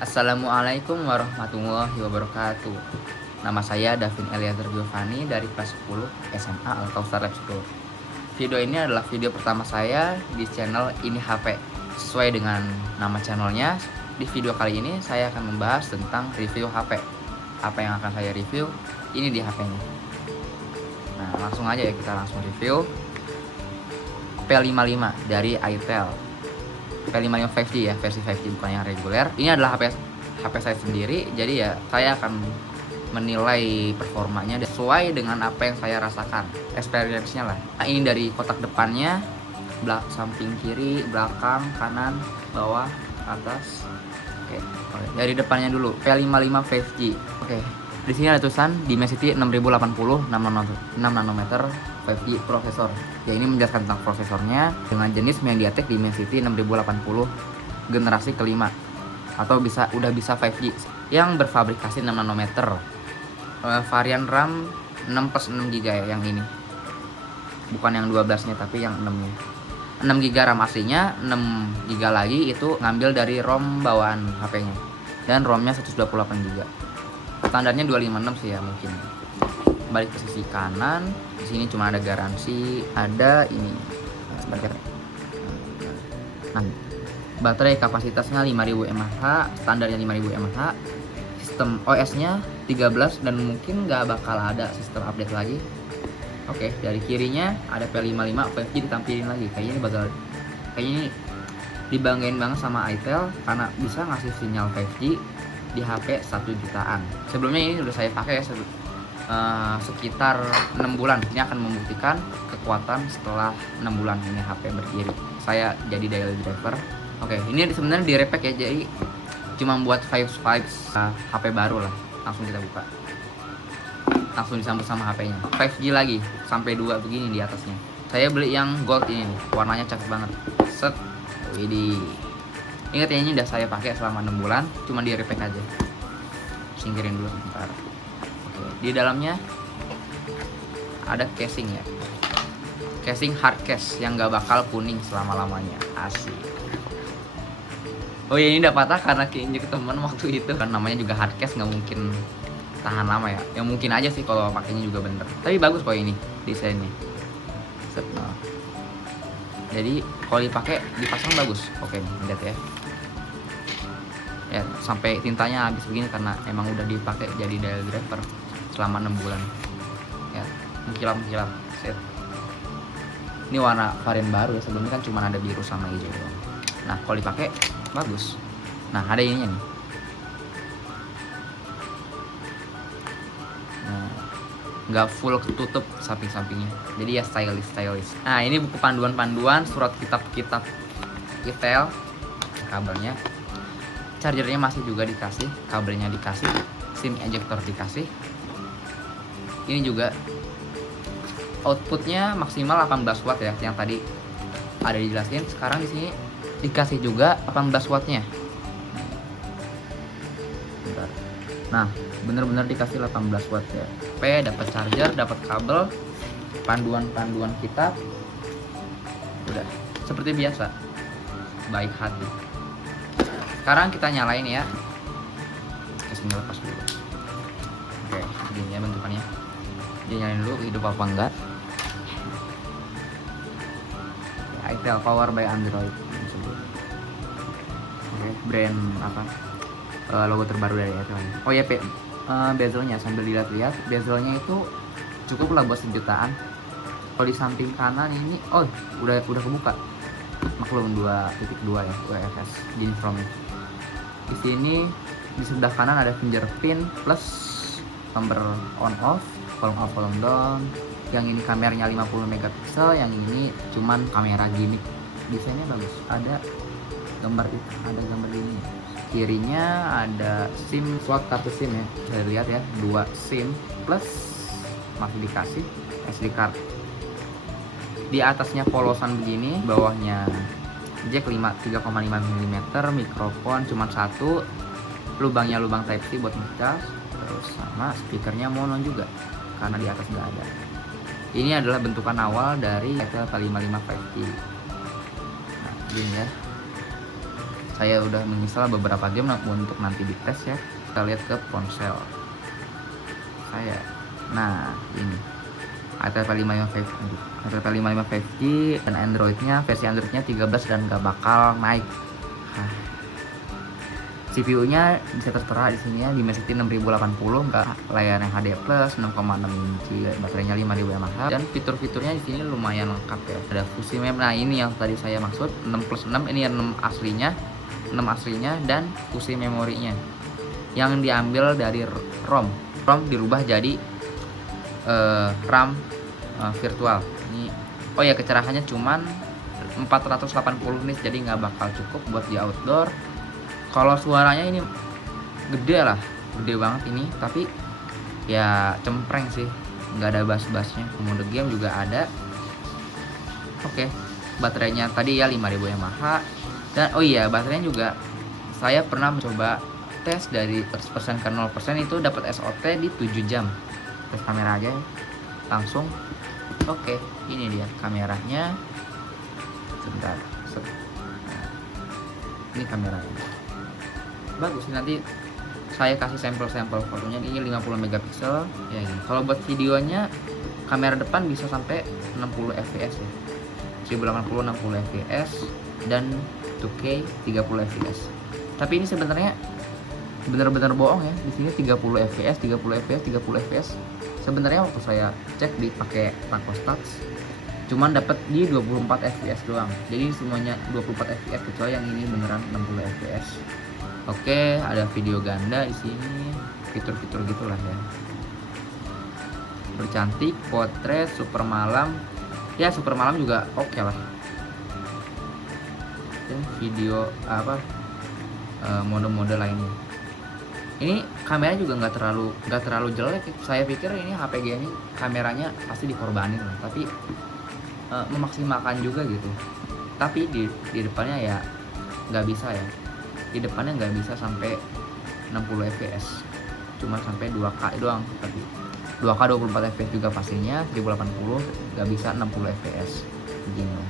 Assalamualaikum warahmatullahi wabarakatuh. Nama saya Davin Eliazar Giovanni dari kelas 10 SMA Al-Kausar Lab School. Video ini adalah video pertama saya di channel Ini HP. Sesuai dengan nama channelnya, di video kali ini saya akan membahas tentang review HP. Apa yang akan saya review, ini di HP-nya. Nah, langsung aja ya, kita langsung review P55 dari Itel. P55 5G ya, versi 5G bukan yang reguler. Ini adalah HP saya sendiri, jadi ya saya akan menilai performanya sesuai dengan apa yang saya rasakan, experience-nya lah. Nah, ini dari kotak depannya, samping kiri, belakang, kanan, bawah, atas. Oke, dari depannya dulu, P55 5G. Oke, di sini ada tulisan Dimensity 6080 6 nanometer 5G prosesor. Ya, ini menjelaskan tentang prosesornya dengan jenis MediaTek Dimensity 6080 generasi kelima atau udah bisa 5G yang berfabrikasi 6 nanometer. Varian RAM 6+6 GB ya, yang ini. Bukan yang 12-nya tapi yang 6-nya. 6 GB RAM aslinya, 6 GB lagi itu ngambil dari ROM bawaan HP-nya. Dan ROM-nya 128 GB. Standarnya 256 sih ya mungkin. Balik ke sisi kanan, di sini cuma ada garansi, ada ini nah, baterai kapasitasnya 5000 mAh, standarnya 5000 mAh, sistem OS-nya 13 dan mungkin nggak bakal ada sistem update lagi. Oke, dari kirinya ada P55 5G ditampilin lagi, kayaknya ini dibanggain banget sama Itel karena bisa ngasih sinyal 5G di HP 1 jutaan. Sebelumnya ini udah saya pakai ya, sekitar 6 bulan. Ini akan membuktikan kekuatan setelah 6 bulan ini HP berdiri. Saya jadi daily driver. Oke, ini sebenarnya di repack ya, jadi cuma buat vibes HP baru lah. Langsung kita buka, langsung disambut sama HP-nya. 5G lagi, sampai 2 begini di atasnya. Saya beli yang gold ini nih, warnanya cakep banget. Set, widih. Ingat ya, ini udah saya pakai selama 6 bulan, cuma di repack aja. Singkirin dulu sebentar. Di dalamnya ada casing ya, casing hard case yang gak bakal kuning selama-lamanya, asik. Oh ya, ini udah patah karena keinjek temen waktu itu kan, namanya juga hard case, nggak mungkin tahan lama ya. Yang mungkin aja sih kalau pakainya juga bener, tapi bagus kok ini desainnya. Nah, jadi kalau dipakai dipasang bagus. Oke nih, lihat ya, sampai tintanya habis begini karena emang udah dipakai jadi daily driver selama 6 bulan ya. Mengkilap set. Ini warna varian baru ya, sebelumnya kan cuma ada biru sama hijau doang. Nah, kalau dipakai bagus. Nah, ada ininya nih. Nah, nggak full ketutup samping-sampingnya, jadi ya stylish. Nah, ini buku panduan surat kitab Itel. Kabelnya, chargernya masih juga dikasih, kabelnya dikasih, SIM ejector dikasih. Ini juga outputnya maksimal 18 watt ya, yang tadi ada dijelasin. Sekarang di sini dikasih juga 18 wattnya. Nah, bener-bener dikasih 18 watt ya. Dapat charger, dapat kabel, panduan kitab. Udah seperti biasa, baik hati. Sekarang kita nyalain ya. Kasih lepas dulu. Oke, begini ya bentukannya. Dia nyalain dulu, hidup apa enggak. Itel Power by Android. Oke, brand apa? Logo terbaru dari Itel. Oh ya, bezelnya sambil dilihat-lihat, bezelnya itu cukup lah buat 1 jutaan. Kalau di samping kanan ini, udah kebuka. Maklum 2.2 ya, UEFS Gini from. Di sini di sebelah kanan ada fingerprint plus tombol on off, volume down. Yang ini kameranya 50 megapiksel, yang ini cuman kamera gimmick. Desainnya bagus. Ada gambar ini. Kirinya ada SIM slot kartu SIM ya. Bisa lihat ya, 2 SIM plus masih dikasih SD card. Di atasnya polosan begini, bawahnya jack 3,5 mm, mikrofon cuma 1, lubangnya lubang type C buat ngecas, terus sama speakernya mono juga karena di atas nggak ada. Ini adalah bentukan awal dari Itel P55 5G. Nah, gini ya, saya udah menginstal beberapa game untuk nanti dites ya. Kita lihat ke ponsel saya. Nah ini HTC 555 5G dan versi Androidnya 13 dan gak bakal naik. CPU-nya bisa tertera di sini ya, Dimensity 6080, enggak layar yang HD+, 6,6 inci, baterainya 5000 mAh, dan fitur-fiturnya di sini lumayan lengkap ya. Ada fusi mem. Nah, ini yang tadi saya maksud, 6+6, ini yang 6 aslinya dan fusi memorinya. Yang diambil dari ROM. ROM dirubah jadi RAM virtual. Ini oh ya, kecerahannya cuman 480 nits, jadi nggak bakal cukup buat di outdoor. Kalau suaranya ini gede banget ini, tapi ya cempreng sih, nggak ada bass-bassnya. Mode game juga ada. Oke, baterainya tadi ya 5000 mAh. Dan oh iya, baterainya juga saya pernah mencoba tes dari 100% ke 0% itu dapat SOT di 7 jam. Tes kamera aja langsung. Oke, ini dia kameranya. Sebentar. Nah, ini kameranya. Bagus, nanti saya kasih sampel fotonya. Ini 50 megapiksel ya ini. Kalau buat videonya kamera depan bisa sampai 60 fps ya. 1080 60 fps dan 2K 30 fps. Tapi ini sebenarnya benar-benar bohong ya. Di sini 30 fps, 30 fps, 30 fps. Sebenarnya waktu saya cek pakai Thermostats cuman dapat di 24 fps doang. Jadi semuanya 24 fps kecuali yang ini beneran 60 fps. Oke, ada video ganda di sini, fitur-fitur gitulah ya. Bercantik, potret, super malam. Ya, super malam juga oke lah. Dan video mode-mode lainnya. Ini kamera juga nggak terlalu jelek. Saya pikir ini HPG ini kameranya pasti dikorbanin lah, tapi memaksimalkan juga gitu. Tapi di depannya ya nggak bisa ya. Di depannya nggak bisa sampai 60 fps, cuma sampai 2K doang. Tapi 2K 24 fps juga pastinya, 1080 nggak bisa 60 fps begini.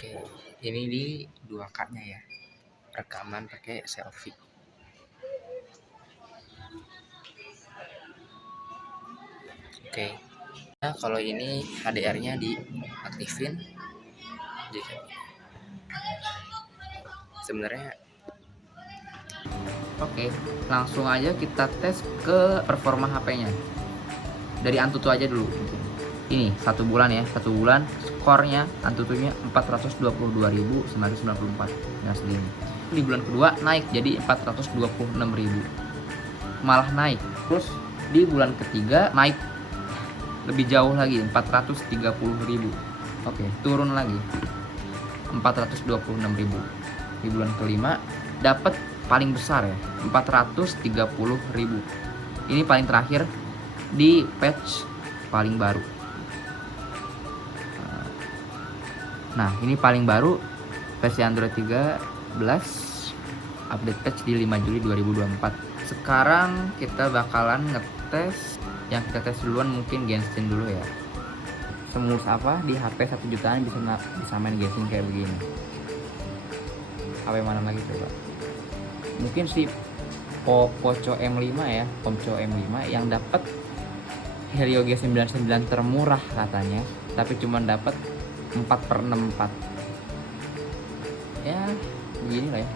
Oke, ini di 2K-nya ya, rekaman pakai selfie. Oke, nah kalau ini HDR-nya diaktifin, jadi sebenarnya oke, langsung aja kita tes ke performa HP-nya. Dari Antutu aja dulu. Ini 1 bulan ya, 1 bulan skornya Antutunya 422.994 ya segini. Di bulan kedua naik jadi 426.000, malah naik. Terus di bulan ketiga naik lebih jauh lagi 430.000. Oke, turun lagi 426.000. Di bulan kelima dapat paling besar ya, 430.000. Ini paling terakhir di patch paling baru. Nah, ini paling baru versi Android 13 update patch di 5 Juli 2024. Sekarang kita bakalan ngetes, yang kita tes duluan mungkin Genshin dulu ya. Semulus apa di HP 1 jutaan bisa main Genshin kayak begini. HP mana lagi coba? Mungkin si Poco M5 ya, Pomco M5 yang dapat Helio G99 termurah katanya, tapi cuma dapat 4/64. Ya begini lah ya.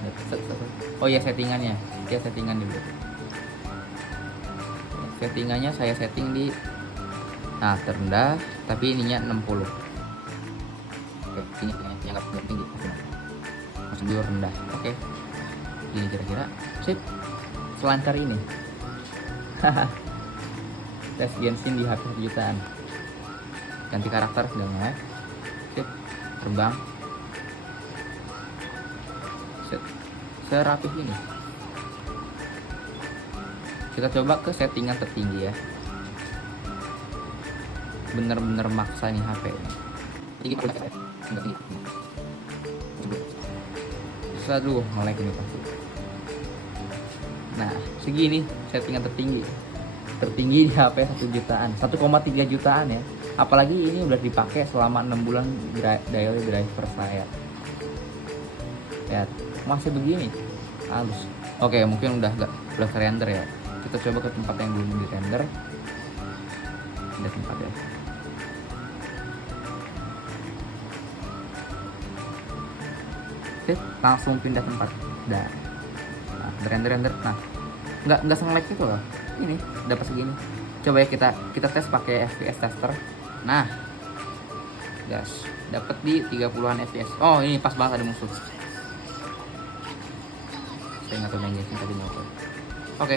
Oh ya, settingannya ya, settingan dulu. settingannya saya setting di terendah, tapi ininya 60. Oke, ini yang nggak tinggi, masuk dulu rendah. Oke, ini kira-kira sip, selancar ini. Tes Genshin di HP 1 jutaan. Ganti karakter sudah mulai. Sip, terbang. Set, serapih ini. Kita coba ke settingan tertinggi ya. Bener-bener maksa nih HP ini. Ini enggak tinggi. Bisa dulu nge-lag ini pasti. Nah, segini settingan tertinggi di HP 1 jutaan, 1,3 jutaan ya. Apalagi ini udah dipakai selama 6 bulan daily driver saya. Ya, masih begini halus. Oke, mungkin udah render ya. Kita coba ke tempat yang belum di render. Ada tempat ya. Sip, langsung pindah tempat. Nah, render. Nah, nggak selek itu loh. Ini dapat segini. Coba ya kita tes pakai FPS tester. Nah, gas dapat di 30-an FPS. Oh, ini pas banget ada musuh. Saya nggak tahu main Genshin tadi nyokot. Oke,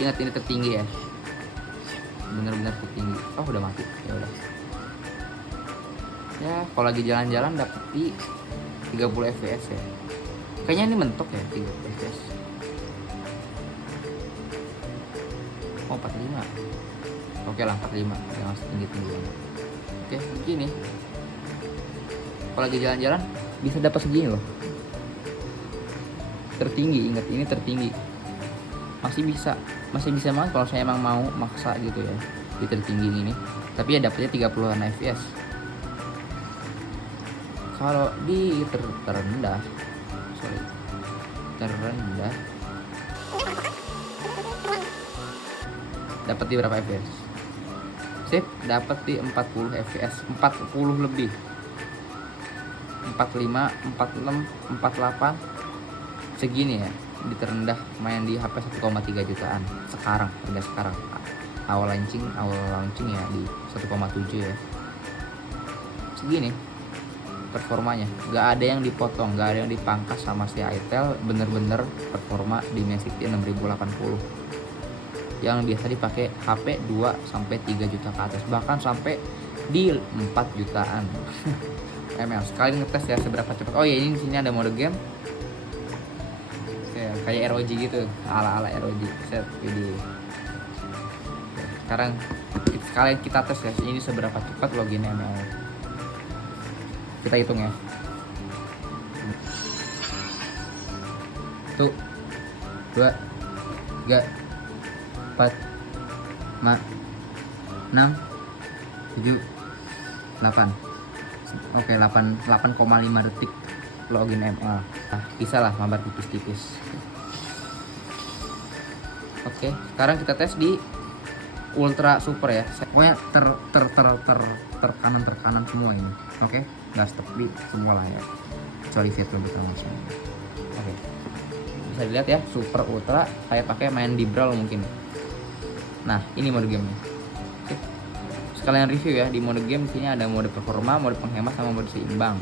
ingat ini tertinggi ya. Bener-bener tertinggi. Oh, udah mati. Ya udah. Ya, kalau lagi jalan-jalan dapat di 30 fps ya. Kayaknya ini mentok ya 30 fps. Oh, 45. Oke lah, 45. Jangan setinggi-tinggi banget. Oke, begini. Kalau lagi jalan-jalan bisa dapat segini loh. Tertinggi, ingat ini tertinggi. Masih bisa banget kalau saya emang mau maksa gitu ya di tertinggi ini. Tapi ya dapatnya 30-an fps. Kalau di terendah dapat di berapa fps? Sip, dapat di 40 fps, 40 lebih. 45, 46, 48 segini ya. Di terendah main di HP 1,3 jutaan sekarang, harga sekarang. Awal launching ya di 1,7 ya. Segini performanya, nggak ada yang dipotong, nggak ada yang dipangkas sama si Itel. Bener-bener performa Dimensity 6080 yang biasa dipakai HP 2-3 juta ke atas, bahkan sampai di 4 jutaan. ML sekali ngetes ya seberapa cepat. Oh ya, ini di sini ada mode game kayak ROG gitu, ala ROG. Set jadi sekarang sekalian kita tes ya ini seberapa cepat login ML. Kita hitung ya. 1 2 3 4 5 6 7 8. Oke, 8,5 detik login ML. Nah, bisa lah mabar tipis-tipis. Oke, sekarang kita tes di ultra super ya. Pokoknya terkanan semua ini. Oke, gas tepi semua lah ya. Kecuali virtual bersama semua. Oke. Bisa dilihat ya, super ultra saya pakai main di brawl mungkin. Nah, ini mode gamenya. Oke. Sekalian review ya, di mode game sini ada mode performa, mode penghemat sama mode seimbang.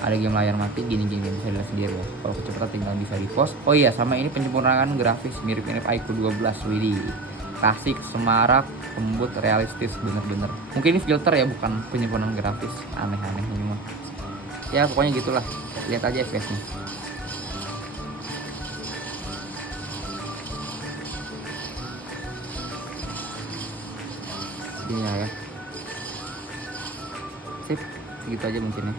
Ada game layar mati gini-gini bisa dilihat sendiri ya. Kalau kecepatan tinggal bisa di pause. Oh iya, sama ini penyempurnaan grafis mirip-mirip iQOO 12 WD. Klasik, semarak, lembut, realistis bener-bener. Mungkin ini filter ya, bukan penyempurnaan grafis. Aneh-aneh ini mah. Ya pokoknya gitulah. Lihat aja FPS-nya. Ini ya. Sip, segitu aja mungkin ya.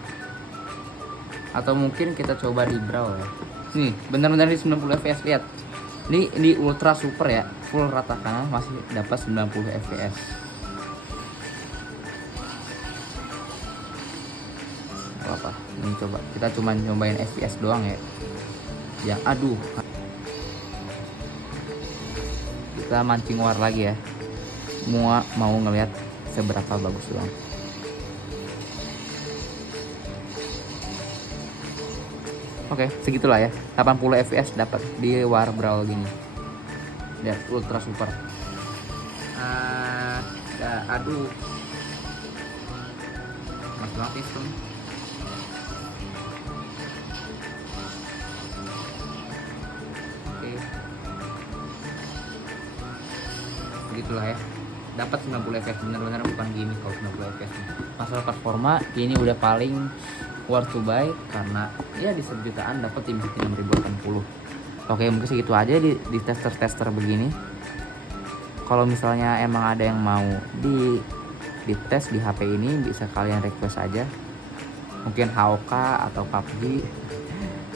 Atau mungkin kita coba di brawl ya. Nih, benar-benar di 90 fps, lihat. Ini ultra super ya, full rata kanan masih dapat 90 fps. Apa? Ini coba. Kita cuma nyobain fps doang ya. Ya, aduh. Kita mancing war lagi ya. Mau ngelihat seberapa bagus doang. Oke, segitulah ya. 80 fps dapat di war brawl gini. Lihat ultra super. Aduh, mas banget sistem. Oke, begitulah ya, dapat 90 fps, benar-benar bukan gimmick kalau 90 fps. Masalah performa ini udah paling worth to buy karena ya di 1 jutaan dapat Dimensity 6080. Oke, mungkin segitu aja di tester begini. Kalau misalnya emang ada yang mau dites di HP ini, bisa kalian request aja, mungkin HOK atau PUBG,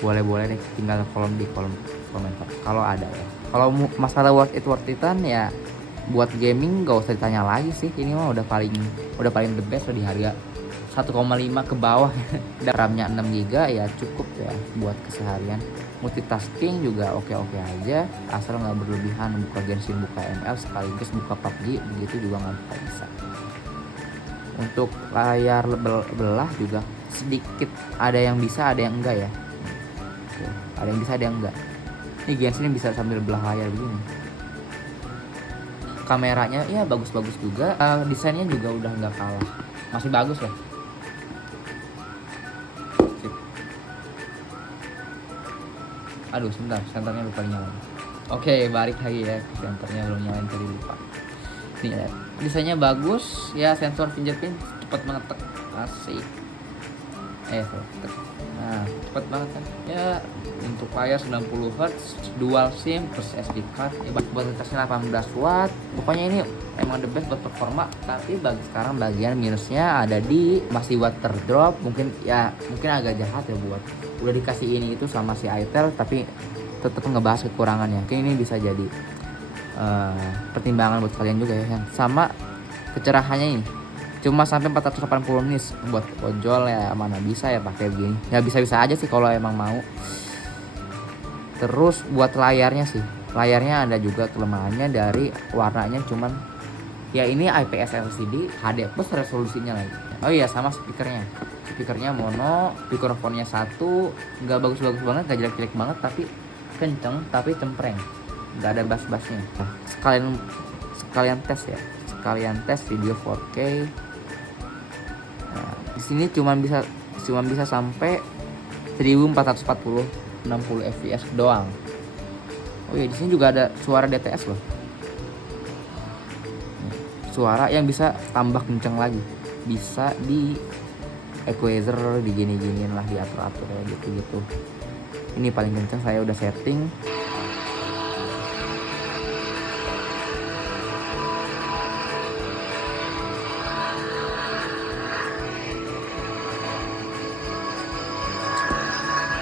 boleh deh, tinggal di kolom komentar kalau ada ya. Kalau masalah worth it-an ya, buat gaming gak usah ditanya lagi sih, ini mah udah paling the best di harga 1,5 ke bawah. RAM-nya 6 GB ya cukup ya buat keseharian. Multitasking juga oke aja, asal nggak berlebihan, buka Genshin, buka ML sekaligus buka PUBG, begitu juga nggak bisa. Untuk layar belah juga sedikit, ada yang bisa ada yang enggak ya. Ada yang bisa ada yang enggak. Ini Genshin bisa sambil belah layar begini. Kameranya ya bagus-bagus juga, desainnya juga udah nggak kalah, masih bagus ya. Aduh sebentar, senternya lupa dinyalain. Oke, balik lagi ya, senternya belum nyalain tadi, lupa. Nih lihat, desainnya bagus ya, sensor fingerprint cepat mengetek, asik. Nah, cepat banget kan ya. Untuk layar 90 Hz, dual SIM plus SD card ya, baterainya 18 watt. Pokoknya ini emang the best buat performa. Tapi sekarang bagian minusnya ada di masih water drop, mungkin agak jahat ya, buat udah dikasih ini itu sama si Itel tapi tetap ngebahas kekurangannya. Mungkin ini bisa jadi pertimbangan buat kalian juga ya. Sama kecerahannya ini cuma sampai 480 nits, buat ojol ya mana bisa ya pakai begini. Ya bisa-bisa aja sih kalau emang mau. Terus buat layarnya sih, layarnya ada juga kelemahannya dari warnanya, cuman ya ini IPS LCD HD plus resolusinya lagi. Oh iya, sama speakernya mono, mikrofonnya satu, nggak bagus-bagus banget, nggak jelek-jelek banget, tapi kenceng, tapi cempreng, nggak ada bass-bassnya. Sekalian tes video 4K. Nah, di sini cuma bisa sampai 1440 60 fps doang. Oh iya, di sini juga ada suara DTS loh. Suara yang bisa tambah kenceng lagi, bisa di equalizer, digini-giniin lah, diatur-atur ya gitu. Ini paling kenceng, saya udah setting.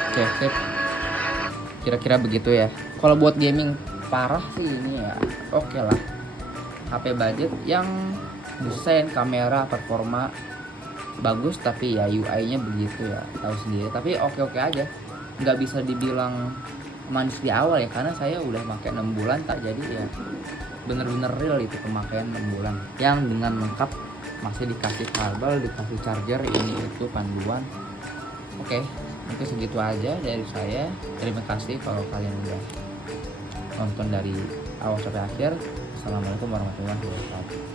Oke, sip. Kira-kira begitu ya. Kalau buat gaming parah sih ini ya oke lah. HP budget yang desain, kamera, performa bagus, tapi ya UI-nya begitu ya, tahu sendiri. Tapi oke aja. Nggak bisa dibilang manis di awal ya, karena saya udah pakai 6 bulan tak, jadi ya bener-bener real itu pemakaian 6 bulan. Yang dengan lengkap, masih dikasih kabel, dikasih charger, ini itu panduan. Oke, mungkin segitu aja dari saya. Terima kasih kalau kalian udah nonton dari awal sampai akhir. Assalamualaikum warahmatullahi wabarakatuh.